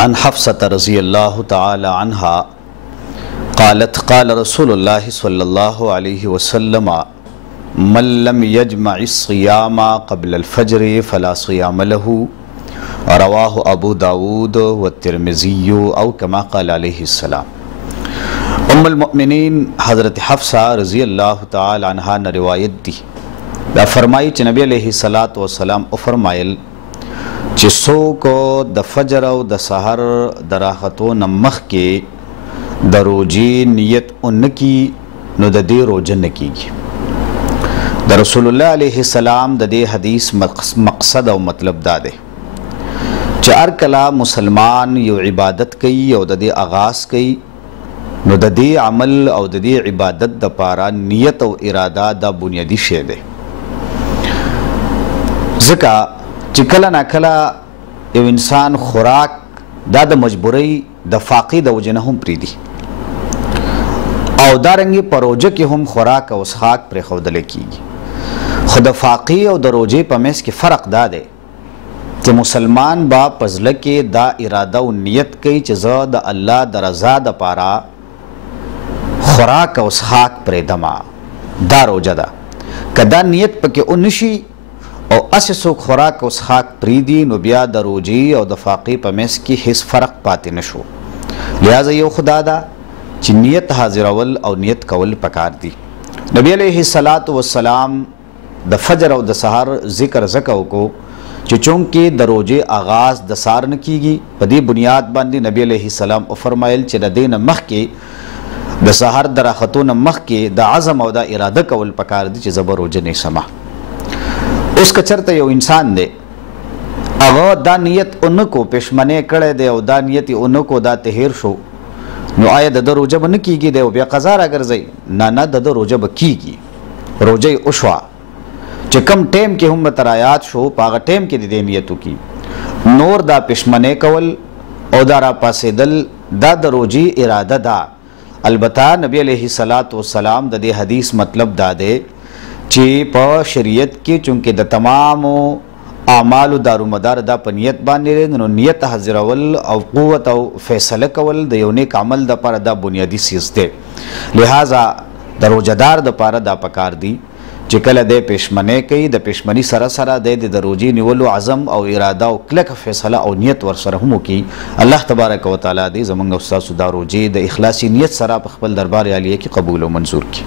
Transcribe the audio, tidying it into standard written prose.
عن حفصة رضي الله تعالى عنها قالت قال رسول الله صلى الله عليه وسلم من لم يجمع الصيام قبل الفجر فلا صيام له رواه ابو داود والترمذي او كما قال عليه السلام. ام المؤمنین حضرت حفصہ رضی اللہ تعالی عنہا نے روایت دی دا فرمائی چې نبی علیہ الصلوۃ والسلام او فرمایل چې څوک د فجر او د سحر د راحتو نمخ کې د روزې نیت اونکی نو د دې روزه نه کیږي. د رسول الله علیه السلام د دې حدیث مقصد او مطلب دا دی چې هر کله مسلمان یو عبادت کوي او د دې آغاز کوي نو د دې عمل او د دې عبادت د پاره نیت او اراده دا بنیادی شی دی. ځکه چې کله نا کله یو انسان خوراک دا د مجبورۍ د فاقې د وجې نه هم پرېږدي او دارنګې په روژه کې هم خوراک او څښاک پرېښودلی کېږي. خو د فاقې او د روژې په منځ کې فرق دا دی چې مسلمان به په زړه کې دا اراده او نیت کوي چې زه د الله د رضا دپاره خوراک او څښاک پرېږدمه، دا روژه ده. که دا نیت پکې ونشي او اسې څوک خوراک او څښاک پرېږدي نو بیا د روژې او د فاقې په منځ کې هیڅ فرق پاتې نه شو. لہذا یو خدا ده چې نیت حاضرول او نیت کول پکار دي. نبی علیه السلام د فجر او د سحر ذکر زکه وکړو چې چونکې د روژې آغاز د سحر نه کیږي، په دې بنیاد باندې نبی علیه السلام وفرمایل چې د دې نه مخکې د سحر د راختو نه مخکې د عزم او د اراده کول پکار دي چې زه به روژه نیسمه. اوس که چرته یو انسان دی هغه دا نیت اونکو پښمنې کړی دی او دا نیت یې اونکو دا ته هیر شو نو آیا د ده روژه به نه کیږي دی او بیا قضا راګرځئ؟ نه د ده روژه به کیږي. روژه یې وشوه چې کم ټیم کې هم ورته رایاد شو په هغه ټیم کې د دې نیت وکړي. نور دا پښمنې کول او دا راپاڅېدل دا د روژې اراده ده. البته نبی علیه السلام د دې حدیث مطلب دا دی چې په شریعت کې چونکې د تمامو اعمالو دارومدار دا په نیت باندې نو نیت حاضرول او قوت او فیصله کول د یو نیک عمل دپاره دا بنیادي څیز دی. لہذا د روژهدار دپاره دا پکار دی چې کله دی پښمنۍ کوي د پښمنۍ سره سره دی د روژې نیولو عزم او اراده او کلکه فیصله او نیت ورسره هم وکړي. الله تبارک وتعالی دې زموږ او ستاسو دا روژې د اخلاصي نیت سره په خپل دربار عالیه کې قبول او منظور کړي.